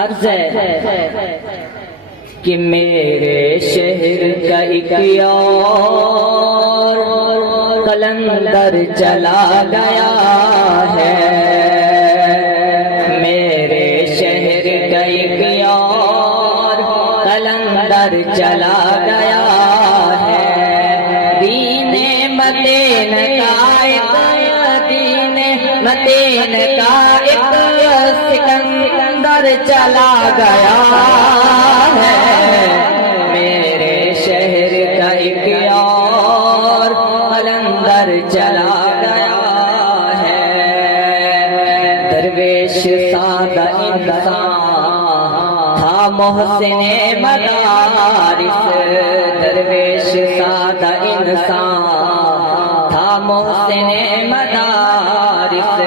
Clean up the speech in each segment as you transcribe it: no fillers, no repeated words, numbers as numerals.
عرض ہے کہ میرے شہر کا ایک اور قلندر چلا گیا ہے، میرے شہر کا ایک اور قلندر چلا گیا ہے، دین متین کا ایک دین متین کا ایک سکندر چلا گیا ہے، میرے شہر کا ایک اور قلندر چلا گیا ہے۔ درویش سادہ انسان تھا محسن مدارس، درویش سادہ انسان تھا محسن مدارس،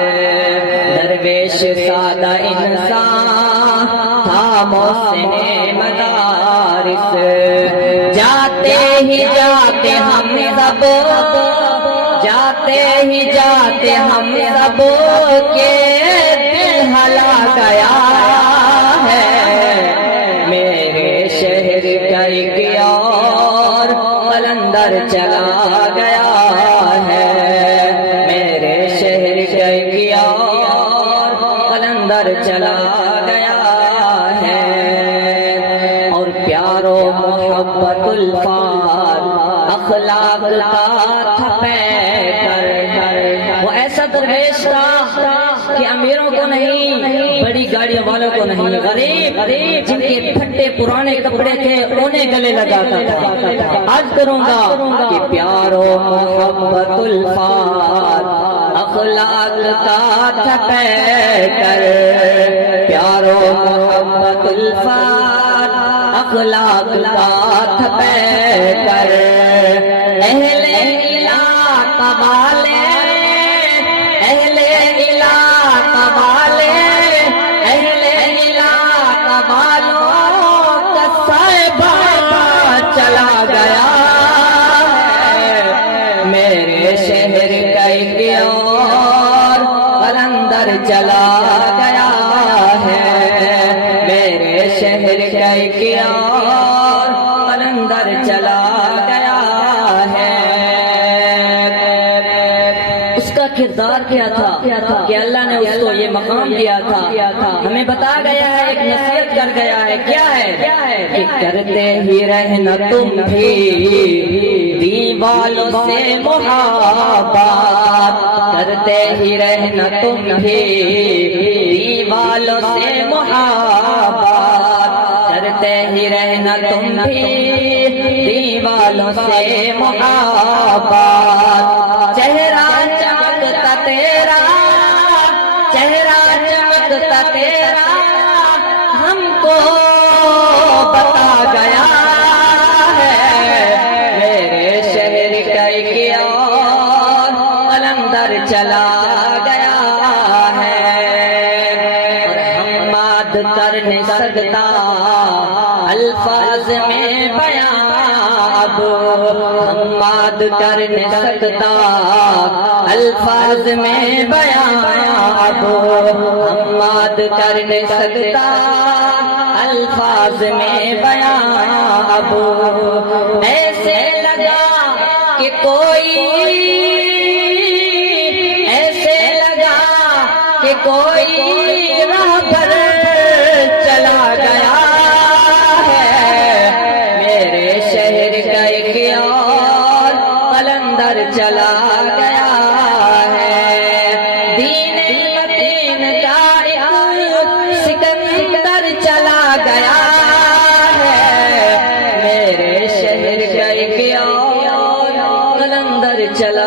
درویش سادہ انسان تھا محسن مدارس، جاتے ہی جاتے ہم سب، جاتے ہی جاتے ہم سب کے دل ہلا گیا ہے، میرے شہر کا ایک اور قلندر چلا گیا ہے، میرے شہر کا ایک اور قلندر چلا گیا ہے۔ اور پیارو محبت الفاظ اخلاق کا تھا پیکر، وہ ایسا درویش تھا کہ امیروں کو نہیں، بڑی گاڑیوں والوں کو نہیں، غریب جن کے پھٹے پرانے کپڑے تھے انہیں گلے لگاتا تھا۔ آج کروں گا کہ پیارو محبت الفاظ اخلاق کا تھا پیکر، پیارو محبت الفاظ اخلاق کا تھا پیکر، اہل علاقہ والے، اہل علاقہ والے، اہل علاقہ والوں کا صاحبہ چلا گیا ہے، میرے شہر کا ایک اور قلندر چلا گیا ہے، میرے شہر کا ایک اور قلندر چلا گیا ہے۔ اس کا کردار کیا تھا کہ اللہ نے اس کو یہ مقام دیا تھا، ہمیں بتا گیا ہے، ایک نصیحت کر گیا ہے، کیا ہے کہ کرتے ہی رہنا تم بھی دین والوں سے محبت، کرتے ہی رہنا تم بھی دین والوں سے محبت، کرتے ہی رہنا تم بھی دین والوں سے محبت، چہرہ چمکتا تیرا، چہرہ چمکتا تیرا ہم کو بتا گیا ہے، میرے شہر کا ایک اور قلندر چلا گیا ہے، اور حماد کر نہیں سکتا الفاظ میں بیان، اب حماد کر نہیں سکتا الفاظ میں بیان، اب حماد کر نہیں سکتا الفاظ میں بیان، اب ایسے لگا کہ کوئی، ایسے لگا کہ کوئی راہبر چلا گیا ہے، میرے شہر کا ایک اور قلندر چلا گیا ہے، دین متین کا ایک سکندر چلا گیا ہے، میرے شہر کا ایک اور قلندر چلا